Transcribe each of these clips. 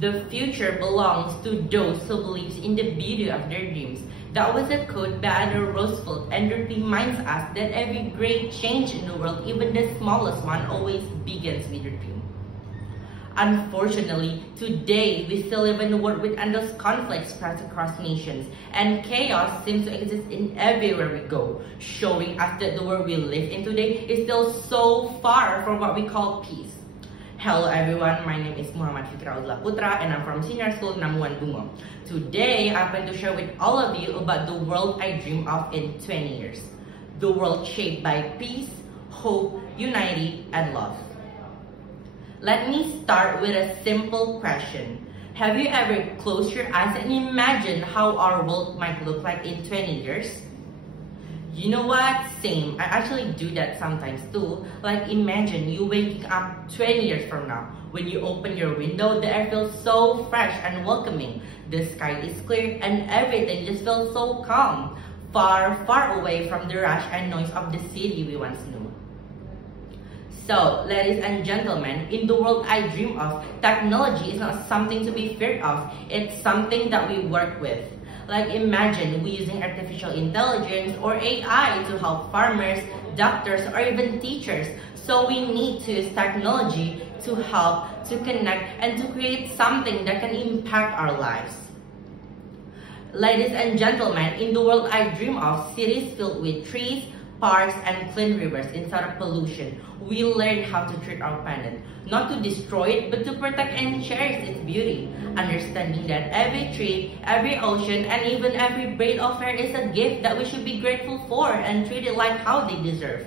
The future belongs to those who believe in the beauty of their dreams. That was a quote by Ada Roosevelt, and it reminds us that every great change in the world, even the smallest one, always begins with a dream. Unfortunately, today we still live in a world with endless conflicts spread across nations, and chaos seems to exist in everywhere we go, showing us that the world we live in today is still so far from what we call peace. Hello everyone, my name is Muhammad Fikra Udla Putra and I'm from Senior School Namuan Bungo. Today, I'm going to share with all of you about the world I dream of in 20 years. The world shaped by peace, hope, unity, and love. Let me start with a simple question. Have you ever closed your eyes and imagined how our world might look like in 20 years? You know what? Same. I actually do that sometimes too. Like imagine you waking up 20 years from now. When you open your window, the air feels so fresh and welcoming. The sky is clear and everything just feels so calm. Far, far away from the rush and noise of the city we once knew. So, ladies and gentlemen, in the world I dream of, technology is not something to be feared of. It's something that we work with. Like imagine we using artificial intelligence or AI to help farmers, doctors, or even teachers. So we need to use technology to help, to connect, and to create something that can impact our lives. Ladies and gentlemen, in the world I dream of, cities filled with trees, parks, and clean rivers instead of pollution. We learn how to treat our planet, not to destroy it, but to protect and cherish its beauty. Understanding that every tree, every ocean, and even every breath of air is a gift that we should be grateful for and treat it like how they deserve.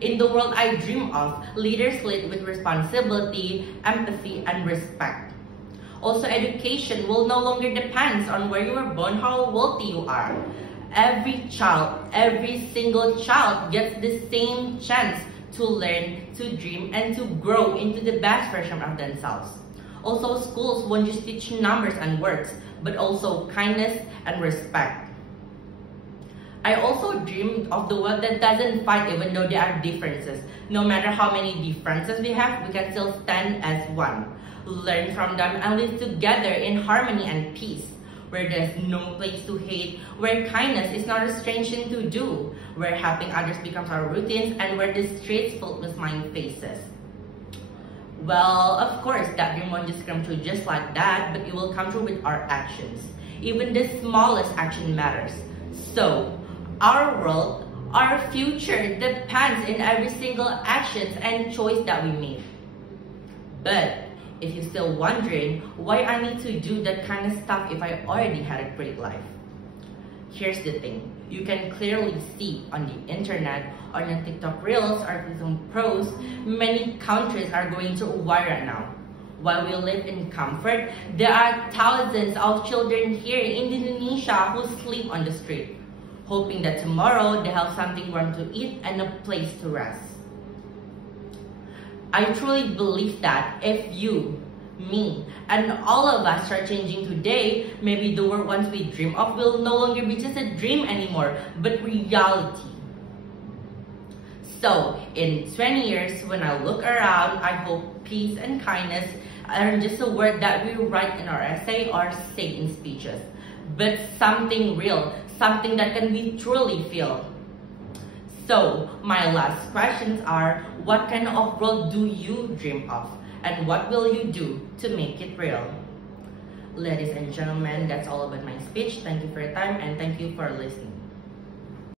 In the world I dream of, leaders lead with responsibility, empathy, and respect. Also, education will no longer depend on where you were born, how wealthy you are. Every child, every single child gets the same chance to learn, to dream, and to grow into the best version of themselves. Also, schools won't just teach numbers and words, but also kindness and respect. I also dream of the world that doesn't fight even though there are differences. No matter how many differences we have, we can still stand as one. Learn from them and live together in harmony and peace. Where there's no place to hate, where kindness is not a strange thing to do, where helping others becomes our routines, and where the streets filled with smiling faces. Well, of course, that dream won't just come true just like that, but it will come true with our actions. Even the smallest action matters. So, our world, our future depends in every single actions and choice that we make. But if you're still wondering why I need to do that kind of stuff if I already had a great life, here's the thing. You can clearly see on the internet, on your TikTok Reels, or some pros, many countries are going through a war right now. While we live in comfort, there are thousands of children here in Indonesia who sleep on the street, hoping that tomorrow they have something warm to eat and a place to rest. I truly believe that if you, me, and all of us start changing today, maybe the world once we dream of will no longer be just a dream anymore, but reality. So, in 20 years, when I look around, I hope peace and kindness aren't just a word that we write in our essay or say in speeches, but something real, something that can be truly feel. So, my last questions are, what kind of world do you dream of? And what will you do to make it real? Ladies and gentlemen, that's all about my speech. Thank you for your time and thank you for listening.